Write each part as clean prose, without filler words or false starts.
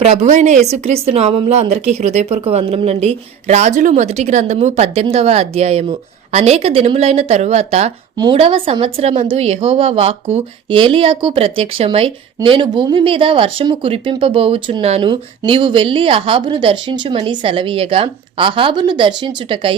ప్రభువైన యేసుక్రీస్తు నామంలో అందరికీ హృదయపూర్వక వందనములండి. రాజులు మొదటి గ్రంథము 18వ అధ్యాయము. అనేక దినములైన తరువాత 3వ సంవత్సరమందు యెహోవా వాక్కు ఏలియాకు ప్రత్యక్షమై, నేను భూమి మీద వర్షము కురిపింపబోవుచున్నాను, నీవు వెళ్లి అహాబును దర్శించుమని సెలవీయగా, అహాబును దర్శించుటకై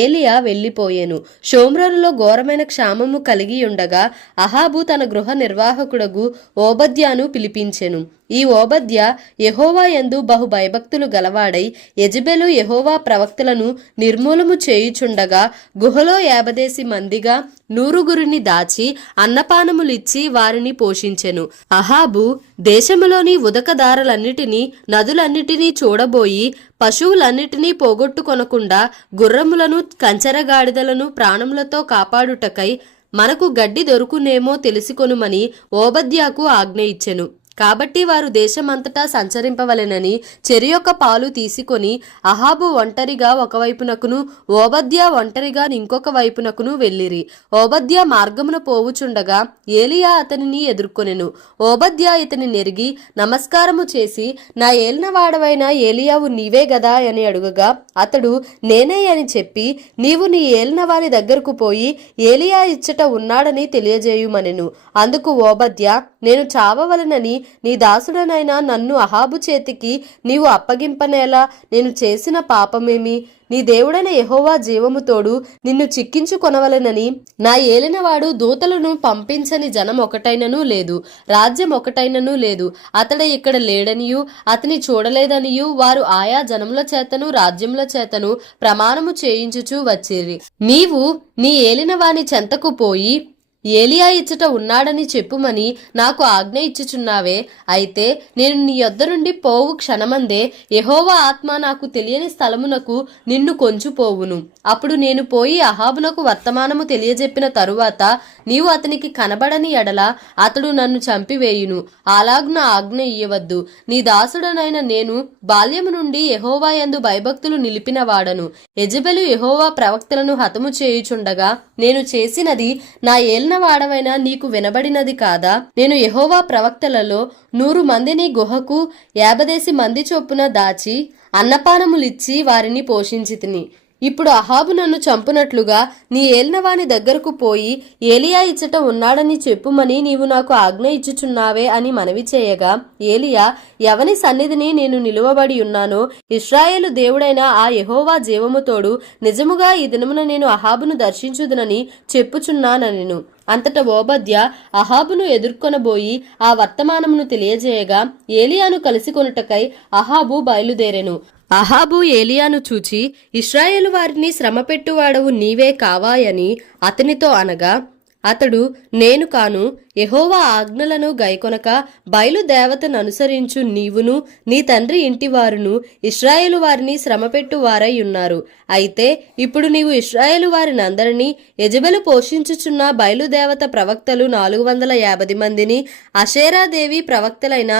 ఏలియా వెళ్లిపోయెను. షోమ్రోనులో ఘోరమైన క్షామము కలిగి ఉండగా అహాబు తన గృహ నిర్వాహకుడగు ఓబద్యాను పిలిపించెను. ఈ ఓబద్య యెహోవా యందు బహు భయభక్తులు గలవాడై యెజెబెలు యెహోవా ప్రవక్తలను నిర్మూలము చేయుచుండగా గుహలో 50 మందిగా 100 దాచి అన్నపానములిచ్చి వారిని పోషించెను. అహాబు దేశములోని ఉదకదారులన్నిటినీ నదులన్నిటినీ చూడబోయి పశువులన్నిటినీ పోగొట్టుకొనకుండా గుర్రములను కంచెరగాడిదలను ప్రాణములతో కాపాడుటకై మనకు గడ్డి దొరుకునేమో తెలుసుకొనుమని ఓబద్యాకు ఆజ్ఞ ఇచ్చెను. కాబట్టి వారు దేశమంతటా సంచరింపవలెనని చెరి యొక్క పాలు తీసుకొని అహాబు ఒంటరిగా ఒకవైపునకును ఓబద్యా ఒంటరిగా ఇంకొక వైపునకును వెళ్ళిరి. ఓబద్యా మార్గమున పోవుచుండగా ఏలియా అతనిని ఎదుర్కొనెను. ఓబద్యా ఇతని నెరిగి నమస్కారము చేసి, నా ఏలినవాడవైన ఏలియావు నీవే గదా అని అడుగగా, అతడు నేనే అని చెప్పి, నీవు నీ ఏలిన వారి దగ్గరకు పోయి ఏలియా ఇచ్చట ఉన్నాడని తెలియజేయుమనెను. అందుకు ఓబద్యా, నేను చావవలనని నీ దాసుడనైనా నన్ను అహాబు చేతికి నీవు అప్పగింపనేలా? నేను చేసిన పాపమేమి? నీ దేవుడైన యెహోవా జీవము తోడు నిన్ను చిక్కించుకొనవలెనని నా ఏలినవాడు దూతలను పంపించని జనం ఒకటైనను లేదు, రాజ్యం ఒకటైనను లేదు. అతడు ఇక్కడ లేడనియు అతని చూడలేదనియు వారు ఆయా జనముల చేతను రాజ్యముల చేతను ప్రమాణము చేయించుచూ వచ్చిరి. నీవు నీ ఏలిన వాని చెంతకు పోయి ఏలియా ఇచ్చట ఉన్నాడని చెప్పుమని నాకు ఆజ్ఞ ఇచ్చుచున్నావే. అయితే నేను నీ యొద్ద నుండి పోవు క్షణమందే యెహోవా ఆత్మ నాకు తెలియని స్థలమునకు నిన్ను కొంచుపోవును. అప్పుడు నేను పోయి అహాబునకు వర్తమానము తెలియజెప్పిన తరువాత నీవు అతనికి కనబడని ఎడల అతడు నన్ను చంపివేయును. అలాగున ఆజ్ఞ ఇయ్యవద్దు. నీ దాసుడనైన నేను బాల్యము నుండి యెహోవా యందు భయభక్తులు నిలిపిన వాడను. యెజెబెలు యెహోవా ప్రవక్తలను హతము చేయుచుండగా నేను చేసినది నా ఏలిన వాడవైనా నీకు వినబడినది కాదా? నేను యెహోవా ప్రవక్తలలో 100 మందిని గుహకు 50 మంది చొప్పున దాచి అన్నపానములిచ్చి వారిని పోషించితిని. ఇప్పుడు అహాబు నన్ను చంపునట్లుగా నీ ఏలినవాని దగ్గరకు పోయి ఏలియా ఇచ్చట ఉన్నాడని చెప్పుమని నీవు నాకు ఆజ్ఞ ఇచ్చుచున్నావే అని మనవి చేయగా, ఏలియా, ఎవని సన్నిధిని నేను నిలువబడి ఉన్నానో ఇశ్రాయేలు దేవుడైన ఆ యెహోవా జీవముతోడు నిజముగా ఈ దినమున నేను అహాబును దర్శించుదునని చెప్పుచున్నానెను. అంతట ఓబద్య అహాబును ఎదుర్కొనబోయి ఆ వర్తమానమును తెలియజేయగా ఏలియాను కలిసి కొనుటకై అహాబు బయలుదేరెను. అహాబు ఏలియాను చూచి, ఇశ్రాయేలు వారిని శ్రమపెట్టువాడవు నీవే కావాయని అతనితో అనగా, అతడు, నేను కాను, యెహోవా ఆజ్ఞలను గైకొనక బయలుదేవతను అనుసరించు నీవును నీ తండ్రి ఇంటివారును ఇశ్రాయేలు వారిని శ్రమపెట్టు వారై ఉన్నారు. అయితే ఇప్పుడు నీవు ఇశ్రాయేలు వారినందరినీ యెజెబెలు పోషించుచున్న బయలుదేవత ప్రవక్తలు 450 మందిని, అషేరాదేవి ప్రవక్తలైన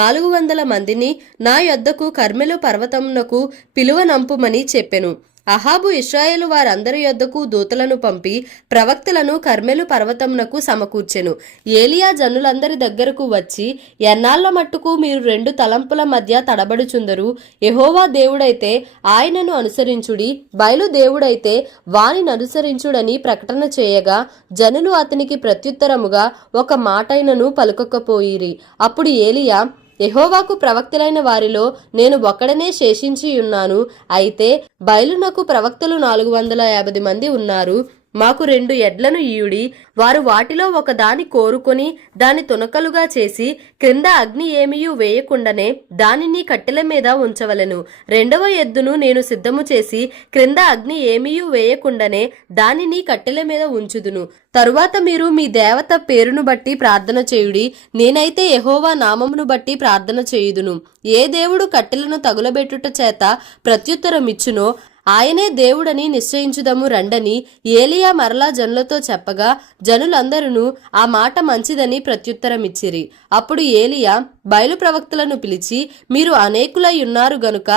400 మందిని నా యొద్దకు కర్మెలు పర్వతమునకు పిలువనంపుమని చెప్పెను. అహాబు ఇశ్రాయేలు వారందరి యొద్దకు దూతలను పంపి ప్రవక్తలను కర్మెలు పర్వతమునకు సమకూర్చెను. ఏలియా జనులందరి దగ్గరకు వచ్చి, ఎన్నాళ్ల మట్టుకు మీరు 2 తలంపుల మధ్య తడబడుచుందరు? యెహోవా దేవుడైతే ఆయనను అనుసరించుడి, బయలు దేవుడైతే వానిని అనుసరించుడని ప్రకటన చేయగా, జనులు అతనికి ప్రత్యుత్తరముగా ఒక మాటైనను పలుకకపోయిరి. అప్పుడు ఏలియా, యెహోవాకు ప్రవక్తలైన వారిలో నేను ఒక్కడనే శేషించియున్నాను. అయితే బయలునకు ప్రవక్తలు 450 మంది ఉన్నారు. మాకు 2 ఎడ్లను ఇయుడి. వారు వాటిలో ఒకదాని కోరుకొని దాని తునకలుగా చేసి క్రింద అగ్ని ఏమీయూ వేయకుండానే దానిని కట్టెల మీద ఉంచవలెను. 2వ ఎద్దును నేను సిద్ధము చేసి క్రింద అగ్ని ఏమీయూ వేయకుండానే దానిని కట్టెల మీద ఉంచుదును. తరువాత మీరు మీ దేవత పేరును బట్టి ప్రార్థన చేయుడి. నేనైతే యెహోవా నామమును బట్టి ప్రార్థన చేయుదును. ఏ దేవుడు కట్టెలను తగులబెట్టుట చేత ప్రత్యుత్తరమిచ్చునో ఆయనే దేవుడని నిశ్చయించుదము రండని ఏలియా మరలా జనులతో చెప్పగా జనులందరూ ఆ మాట మంచిదని ప్రత్యుత్తరమిచ్చిరి. అప్పుడు ఏలియా బయలు ప్రవక్తలను పిలిచి, మీరు అనేకులై ఉన్నారు గనుక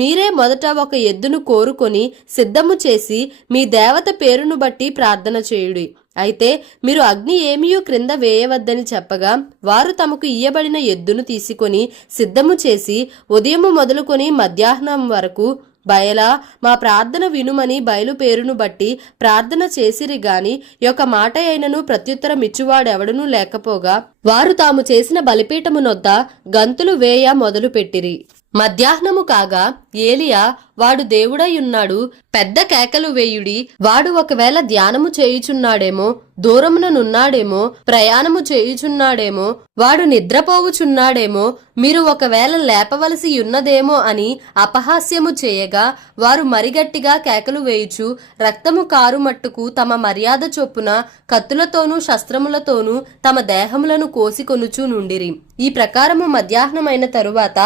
మీరే మొదట ఒక ఎద్దును కోరుకొని సిద్ధము చేసి మీ దేవత పేరును బట్టి ప్రార్థన చేయుడి. అయితే మీరు అగ్ని ఏమీయూ క్రింద వేయవద్దని చెప్పగా వారు తమకు ఇయ్యబడిన ఎద్దును తీసుకొని సిద్ధము చేసి ఉదయము మొదలుకొని మధ్యాహ్నం వరకు బయలా మా ప్రార్థన వినుమని బయలు పేరును బట్టి ప్రార్థన చేసిరి గాని యొక్క మాట అయినను ప్రత్యుత్తరం ఇచ్చువాడెవడనూ లేకపోగా వారు తాము చేసిన బలిపీఠము నొద్ద గంతులు వేయ మొదలుపెట్టిరి. మధ్యాహ్నము కాగా ఏలియా వాడు దేవుడై ఉన్నాడు, పెద్ద కేకలు వేయుడి, వాడు ఒకవేళ ధ్యానము చేయుచున్నాడేమో, దూరముననున్నాడేమో, ప్రయాణము చేయుచున్నాడేమో, వాడు నిద్రపోవుచున్నాడేమో, మీరు ఒకవేళ లేపవలసి ఉన్నదేమో అని అపహాస్యము చేయగా వారు మరిగట్టిగా కేకలు వేయుచు రక్తము కారు మట్టుకు తమ మర్యాద చొప్పున కత్తులతోనూ శస్త్రములతోనూ తమ దేహములను కోసికొనుచు నుండిరి. ఈ ప్రకారము మధ్యాహ్నమైన తరువాత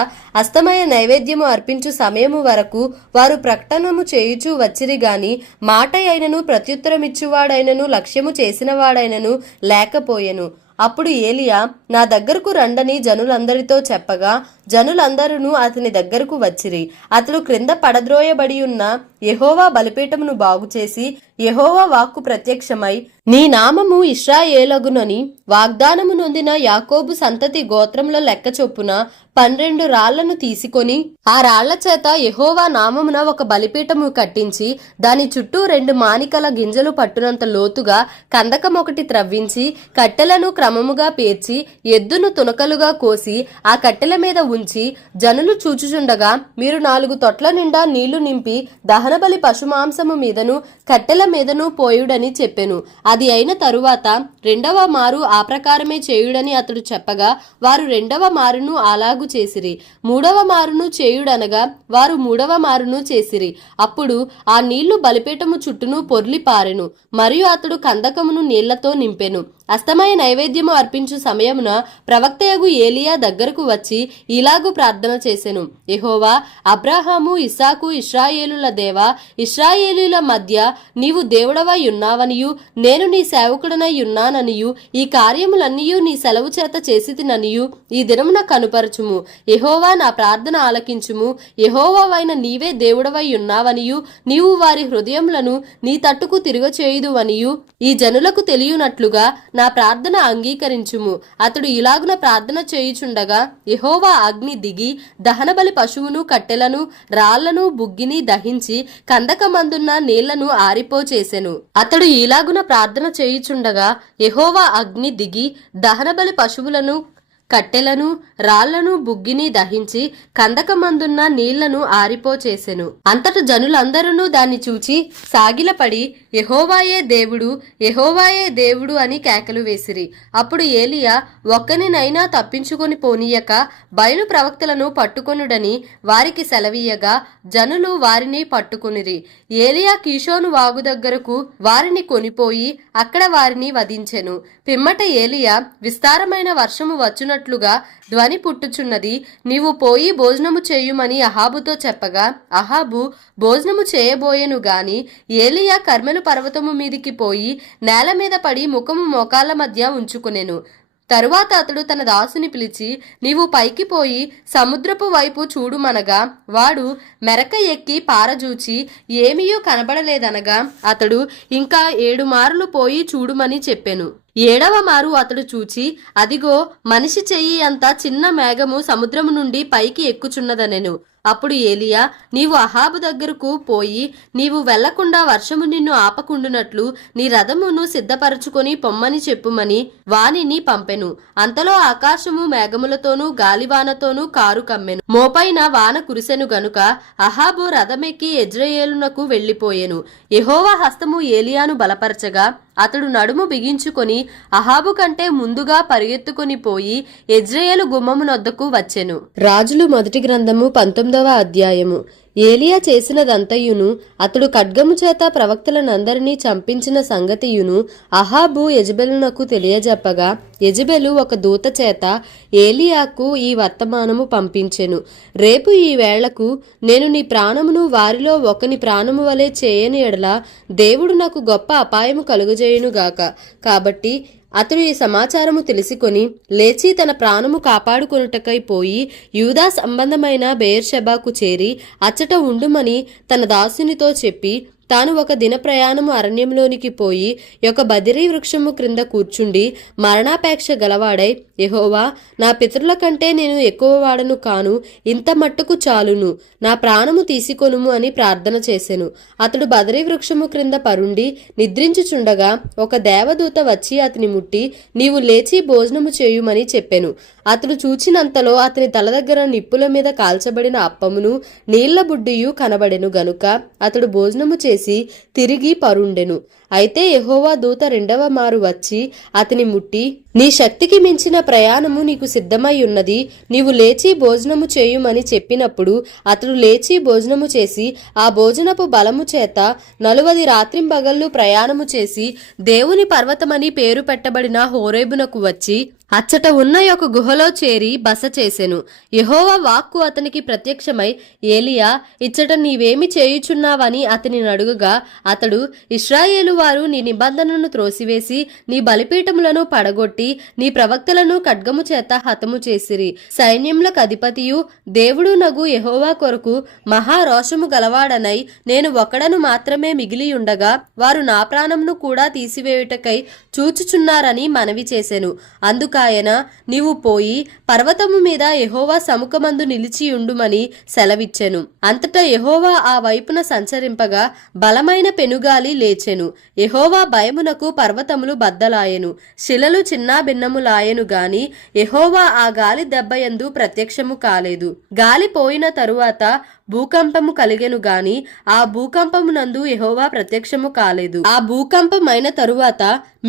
అస్తమయ నైవేద్యము అర్పించు సమయము వరకు వారు ప్రకటనము చేయుచూ వచ్చిరి గాని మాట అయినను ప్రత్యుత్తరమిచ్చువాడైనను లక్ష్యము చేసిన వాడైనను లేకపోయెను. అప్పుడు ఏలియా నా దగ్గరకు రండని జనులందరితో చెప్పగా జనులందరూ అతని దగ్గరకు వచ్చిరి. అతడు క్రింద పడద్రోయబడి ఉన్న యెహోవా బలిపీఠమును బాగుచేసి యెహోవా వాక్కు ప్రత్యక్షమై, నీ నామము ఇశ్రాయేలగునని వాగ్దానము నొందిన యాకోబు సంతతి గోత్రముల లెక్క చొప్పున 12 రాళ్లను తీసుకొని ఆ రాళ్ల చేత యెహోవా నామమున ఒక బలిపీఠము కట్టించి దాని చుట్టూ 2 మానికల గింజలు పట్టునంత లోతుగా కందకం ఒకటి త్రవ్వించి కట్టెలను క్రమముగా పేర్చి ఎద్దును తునకలుగా కోసి ఆ కట్టెల మీద ఉంచి జనులు చూచుచుండగా మీరు 4 తొట్ల నిండా నీళ్లు నింపి దహనబలి పశుమాంసము మీదను కట్టెల మీదను పోయుడని చెప్పెను. అది అయిన తరువాత 2వ మారు ఆ ప్రకారమే చేయుడని అతడు చెప్పగా వారు 2వ మారును అలాగు చేసిరి. 3వ మారును చేయుడనగా వారు 3వ మారును చేసిరి. అప్పుడు ఆ నీళ్లు బలిపీఠము చుట్టూను పొర్లి పారెను. మరియు అతడు కందకమును నీళ్లతో నింపెను. అస్తమయ నైవేద్యము అర్పించు సమయమున ప్రవక్తయగు ఏలియా దగ్గరకు వచ్చి ఇలాగు ప్రార్థన చేసెను. యెహోవా, అబ్రాహాము, ఇస్సాకు, ఇశ్రాయేలుల దేవా, ఇశ్రాయేలీల మధ్య నీవు దేవుడవై ఉన్నావనియు నేను నీ సేవకుడనై ఉన్నాననియు ఈ కార్యములన్నీయు నీ సెలవు చేత చేసితిననియు ఈ దినమున కనుపరచుము. యెహోవా, నా ప్రార్థన ఆలకించుము. యెహోవావైన నీవే దేవుడవై ఉన్నావనియు నీవు వారి హృదయములను నీ తట్టుకు తిరగచేయుదువనియు ఈ జనులకు తెలియనట్లుగా నా ప్రార్థన అంగీకరించుము. అతడు ఇలాగున ప్రార్థన చేయుచుండగా యెహోవా అగ్ని దిగి దహనబలి పశువును కట్టెలను రాళ్లను బుగ్గిని దహించి కందకమందున్న నీళ్లను ఆరిపోచేసెను. అతడు ఇలాగున ప్రార్థన చేయుచుండగా యెహోవా అగ్ని దిగి దహనబలి పశువులను కట్టెలను రాళ్లను బుగ్గిని దహించి కందకమందున్న నీళ్లను ఆరిపోచేసెను. అంతట జనులందరూ దాన్ని చూచి సాగిలపడి యెహోవాయే దేవుడు, యెహోవాయే దేవుడు అని కేకలు వేసిరి. అప్పుడు ఏలియా ఒక్కనినైనా తప్పించుకొని పోనీయక బయలు ప్రవక్తలను పట్టుకొనుడని వారికి సెలవీయగా జనులు వారిని పట్టుకొనిరి. ఏలియా కీషోను వాగు దగ్గరకు వారిని కొనిపోయి అక్కడ వారిని వధించెను. పిమ్మట ఏలియా విస్తారమైన వర్షము వచ్చునట్లుగా ధ్వని పుట్టుచున్నది, నీవు పోయి భోజనము చేయుమని అహాబుతో చెప్పగా అహాబు భోజనము చేయబోయెను గాని ఏలియా కర్మెలు పర్వతము మీదికి పోయి నేల మీద పడి ముఖము మోకాళ్ళ మధ్య ఉంచుకునెను. తరువాత అతడు తన దాసుని పిలిచి నీవు పైకి పోయి సముద్రపు వైపు చూడుమనగా వాడు మెరక ఎక్కి పారజూచి ఏమీయూ కనబడలేదనగా అతడు ఇంకా 7 మారులు పోయి చూడుమని చెప్పెను. 7వ మారు అతడు చూచి అదిగో మనిషి చెయ్యి అంత చిన్న మేఘము సముద్రము నుండి పైకి ఎక్కుచున్నదనెను. అప్పుడు ఏలియా నీవు అహాబు దగ్గరకు పోయి నీవు వెళ్లకుండా వర్షము నిన్ను ఆపకుండునట్లు నీ రథమును సిద్ధపరచుకొని పొమ్మని చెప్పుమని వానిని పంపెను. అంతలో ఆకాశము మేఘములతోనూ గాలివానతోనూ కారు కమ్మెను. మోపైన వాన కురిసెను గనుక అహాబు రథమెక్కి యెజ్రెయేలునకు వెళ్లిపోయెను. యెహోవా హస్తము ఏలియాను బలపరచగా అతడు నడుము బిగించుకొని అహాబు కంటే ముందుగా పరిగెత్తుకొని పోయి యెజ్రెయేలు గుమ్మమునొద్దకు వచ్చెను. రాజులు మొదటి గ్రంథము 19వ అధ్యాయము. ఏలియా చేసినదంతయును అతడు ఖడ్గము చేత ప్రవక్తలనందరినీ చంపించిన సంగతియును అహాబు యెజెబెలునకు తెలియజెప్పగా యెజెబెలు ఒక దూత చేత ఏలియాకు ఈ వర్తమానము పంపించెను. రేపు ఈ వేళకు నేను నీ ప్రాణమును వారిలో ఒకని ప్రాణము వలె చేయని ఎడల దేవుడు నాకు గొప్ప అపాయము కలుగజేయునుగాక. కాబట్టి అతడు ఈ సమాచారము తెలుసుకొని లేచి తన ప్రాణము కాపాడుకొనుటకై పోయి యూదా సంబంధమైన బెయేర్షెబాకు చేరి అచ్చట ఉండుమని తన దాసునితో చెప్పి తాను ఒక దిన ప్రయాణము అరణ్యంలోనికి పోయి ఒక బదిరీ వృక్షము క్రింద కూర్చుండి మరణాపేక్ష గలవాడై, యెహోవా, నా పితరుల కంటే నేను ఎక్కువ వాడను కాను, ఇంత మట్టుకు చాలును, నా ప్రాణము తీసుకొనుము అని ప్రార్థన చేసెను. అతడు బదరీ వృక్షము క్రింద పరుండి నిద్రించుచుండగా ఒక దేవదూత వచ్చి అతని ముట్టి, నీవు లేచి భోజనము చేయుమని చెప్పెను. అతడు చూచినంతలో అతని తల దగ్గర నిప్పుల మీద కాల్చబడిన అప్పమును నీళ్ల బుడ్డియు కనబడెను గనుక అతడు భోజనము చేసి తిరిగి పరుండెను. అయితే యెహోవా దూత రెండవ మారు వచ్చి అతని ముట్టి, నీ శక్తికి మించిన ప్రయాణము నీకు సిద్ధమై ఉన్నది, నీవు లేచి భోజనము చేయుమని చెప్పినప్పుడు అతడు లేచి భోజనము చేసి ఆ భోజనపు బలము చేత 40 రాత్రింబగళ్ళు ప్రయాణము చేసి దేవుని పర్వతమని పేరు పెట్టబడిన హోరేబునకు వచ్చి అచ్చట ఉన్న ఒక గుహలో చేరి బస చేసెను. యెహోవా వాక్కు అతనికి ప్రత్యక్షమై, ఏలియా, ఇచ్చట నీవేమి చేయుచున్నావని అతని అడుగగా అతడు, ఇశ్రాయేలు వారు నీ నిబంధనను త్రోసివేసి నీ బలిపీఠములను పడగొట్టి నీ ప్రవక్తలను ఖడ్గము చేత హతము చేసిరి. సైన్యములకు అధిపతియు దేవుడు నగు యెహోవా కొరకు మహారోషము గలవాడనై నేను ఒకడను మాత్రమే మిగిలి ఉండగా వారు నా ప్రాణమును కూడా తీసివేయుటకై చూచుచున్నారని మనవి చేసెను. అందుకాయన, నీవు పోయి పర్వతము మీద యెహోవా సముఖమందు నిలిచియుండుమని సెలవిచ్చెను. అంతటా యెహోవా ఆ వైపున సంచరింపగా బలమైన పెనుగాలి లేచెను. యెహోవా భయమునకు పర్వతములు బద్దలాయెను, శిలలు చిన్నా భిన్నములాయెను గాని యెహోవా ఆ గాలి దెబ్బయందు ప్రత్యక్షము కాలేదు. గాలి పోయిన తరువాత భూకంపము కలిగెను గాని ఆ భూకంపమునందు యెహోవా ప్రత్యక్షము కాలేదు. ఆ భూకంపమైన తరువాత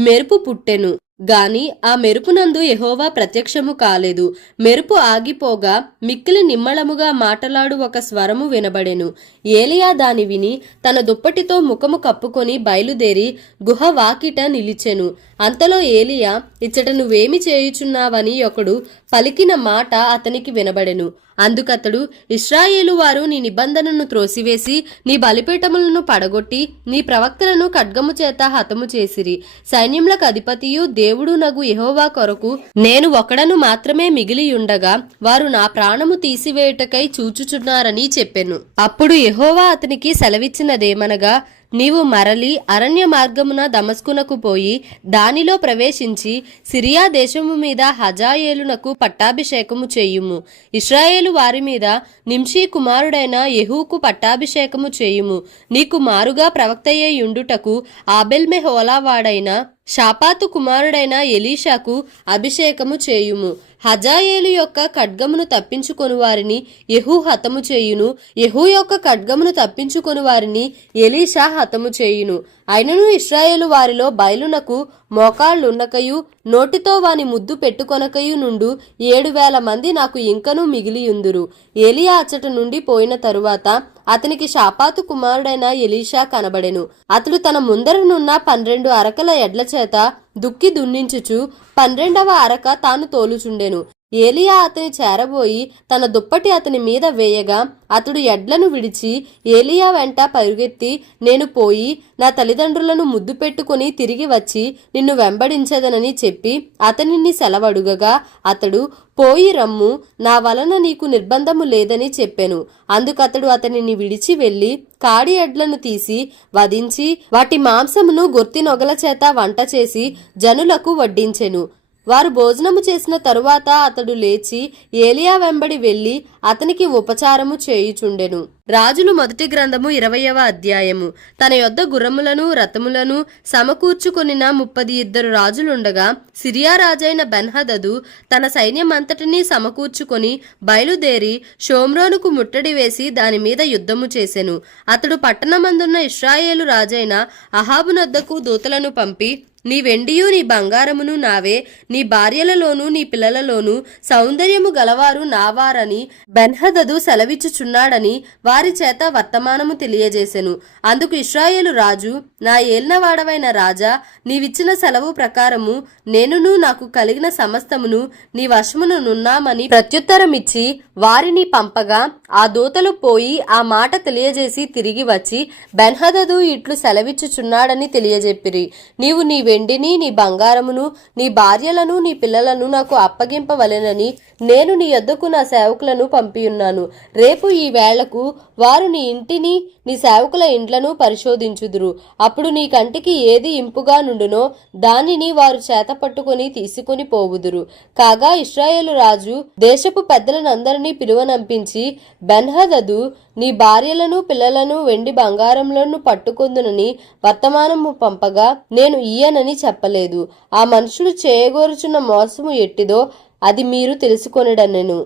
మెరుపు పుట్టెను గాని ఆ మెరుపునందు యెహోవా ప్రత్యక్షము కాలేదు. మెరుపు ఆగిపోగా మిక్కిలి నిమ్మళముగా మాటలాడు ఒక స్వరము వినబడెను. ఏలియా దాని విని తన దుప్పటితో ముఖము కప్పుకొని బయలుదేరి గుహ వాకిట నిలిచెను. అంతలో ఏలియా, ఇచ్చట నువ్వేమి చేయుచున్నావని ఒకడు పలికిన మాట అతనికి వినబడెను. అందుకతడు, ఇశ్రాయేలు వారు నీ నిబంధనను త్రోసివేసి నీ బలిపీఠములను పడగొట్టి నీ ప్రవక్తలను ఖడ్గము చేత హతము చేసిరి. సైన్యములకు అధిపతియు దేవుడు నగు యెహోవా కొరకు నేను ఒకడను మాత్రమే మిగిలియుండగా వారు నా ప్రాణము తీసివేయుటకై చూచుచున్నారని చెప్పెను. అప్పుడు యెహోవా అతనికి సెలవిచ్చినదేమనగా, నీవు మరలి అరణ్య మార్గమున దమస్కునకు పోయి దానిలో ప్రవేశించి సిరియా దేశము మీద హజాయేలునకు పట్టాభిషేకము చేయుము. ఇశ్రాయేలు వారి మీద నింషీ కుమారుడైన యెహూకు పట్టాభిషేకము చేయుము. నీకు మారుగా ప్రవక్తయ్యే యుండుటకు ఆబెల్మెహోలా వాడైన షాపాతు కుమారుడైన ఎలీషాకు అభిషేకము చేయుము. హజాయేలు యొక్క ఖడ్గమును తప్పించుకొని వారిని యెహూ హతము చేయును. యెహూ యొక్క ఖడ్గమును తప్పించుకొని వారిని ఎలీషా హతము చేయును. అయినను ఇశ్రాయేలు వారిలో బయలునకు మోకాళ్ళున్నకయు నోటితో వాని ముద్దు పెట్టుకొనకయు నుండు 7,000 మంది నాకు ఇంకనూ మిగిలియుందురు. ఏలియా అచ్చట నుండి పోయిన తరువాత అతనికి షాపాతు కుమారుడైన ఎలీషా కనబడెను. అతడు తన ముందరనున్న 12 అరకల ఎడ్ల చేత దుక్కి దున్నించుచు 12వ అరక తాను తోలుచుండెను. ఏలియా అతని చేరబోయి తన దుప్పటి అతని మీద వేయగా అతడు ఎడ్లను విడిచి ఏలియా వెంట పరుగెత్తి, నేను పోయి నా తల్లిదండ్రులను ముద్దు పెట్టుకుని తిరిగి వచ్చి నిన్ను వెంబడించదనని చెప్పి అతనిని సెలవడుగగా అతడు, పోయి రమ్ము, నా వలన నీకు నిర్బంధము లేదని చెప్పెను. అందుకతడు అతనిని విడిచి వెళ్లి కాడి ఎడ్లను తీసి వధించి వాటి మాంసమును గొర్తి నొగల చేత వంట చేసి జనులకు వడ్డించెను. వారు భోజనము చేసిన తరువాత అతడు లేచి ఏలియా వెంబడి వెళ్లి అతనికి ఉపచారము చేయుచుండెను. రాజులు మొదటి గ్రంథము 20వ అధ్యాయము. తన యొద్ద గుర్రములను రథములను సమకూర్చుకొనిన 32 రాజులుండగా సిరియా రాజైన బెన్హదదు తన సైన్యమంతటినీ సమకూర్చుకొని బయలుదేరి షోమ్రోనుకు ముట్టడి వేసి దాని మీద యుద్ధము చేసెను. అతడు పట్టణమందున్న ఇశ్రాయేలు రాజైన అహాబునొద్దకు దూతలను పంపి, నీ వెండియు నీ బంగారమును నావే, నీ భార్యలలోను నీ పిల్లలలోను సౌందర్యము గలవారు నావారని బెన్హదదు సెలవిచ్చుచున్నాడని వారి చేత వర్తమానము తెలియజేసెను. అందుకు ఇశ్రాయేలు రాజు, నా ఏలినవాడవైన రాజా, నీవిచ్చిన సెలవు ప్రకారము నేనును నాకు కలిగిన సమస్తమును నీ వశమునున్నామని ప్రత్యుత్తరమిచ్చి వారిని పంపగా ఆ దూతలు పోయి ఆ మాట తెలియజేసి తిరిగి వచ్చి బెన్హదదు ఇట్లు సెలవిచ్చుచున్నాడని తెలియజెప్పిరి. నీవు నీ వెండిని నీ బంగారమును నీ భార్యలను నీ పిల్లలను నాకు అప్పగింపవలెనని నేను నీ యొద్దకు నా సేవకులను పంపియున్నాను. రేపు ఈ వేళకు వారు నీ ఇంటిని నీ సేవకుల ఇండ్లను పరిశోధించుదురు. అప్పుడు నీ కంటికి ఏది ఇంపుగా నుండునో దానిని వారు చేత పట్టుకుని తీసుకుని పోవుదురు. కాగా ఇశ్రాయేలు రాజు దేశపు పెద్దలనందరినీ పిలువనంపించి బెన్హదదు నీ భార్యలను పిల్లలను వెండి బంగారములను పట్టుకొందునని వర్తమానము పంపగా నేను ఇయ్యనని చెప్పలేదు. ఆ మనుషులు చేయగోరుచున్న మోసము ఎట్టిదో అది మీరు తెలుసుకొనడనెను.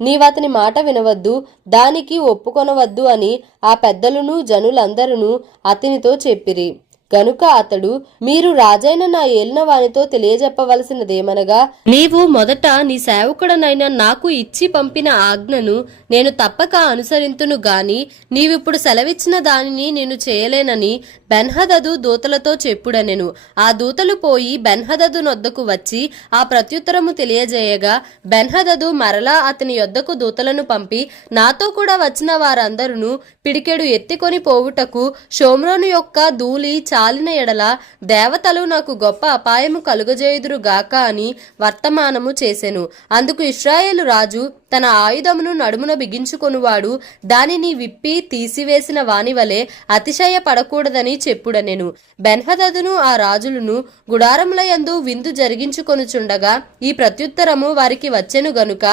నీవతని మాట వినవద్దు, దానికి ఒప్పుకొనవద్దు అని ఆ పెద్దలను జనులందరూ అతనితో చెప్పిరి. గనుక అతడు, మీరు రాజైన నా ఏలిన వానితో తెలియజెప్పవలసినదేమనగా, నీవు మొదట నీ సేవకుడనైన నాకు ఇచ్చి పంపిన ఆజ్ఞను నేను తప్పక అనుసరింతును గాని నీవిప్పుడు సెలవిచ్చిన దానిని నేను చేయలేనని బెన్హదదు దూతలతో చెప్పుడనెను. ఆ దూతలు పోయి బెన్హదదు నొద్దకు వచ్చి ఆ ప్రత్యుత్తరము తెలియజేయగా బెన్హదదు మరలా అతని యొద్దకు దూతలను పంపి, నాతో కూడా వచ్చిన వారందరూ పిడికెడు ఎత్తికొని పోవుటకు షోమ్రోను యొక్క ధూళి చాలిన ఎడల దేవతలు నాకు గొప్ప అపాయము కలుగజేయుదురు గాక అని వర్తమానము చేసెను. అందుకు ఇశ్రాయేలు రాజు తన ఆయుధమును నడుమున బిగించుకొనువాడు దానిని విప్పి తీసివేసిన వానివలే అతిశయ పడకూడదని చెప్పుడనెను. బెన్హదదును ఆ రాజులను గుడారముల యందు విందు జరిగించుకొనుచుండగా ఈ ప్రత్యుత్తరము వారికి వచ్చెను గనుక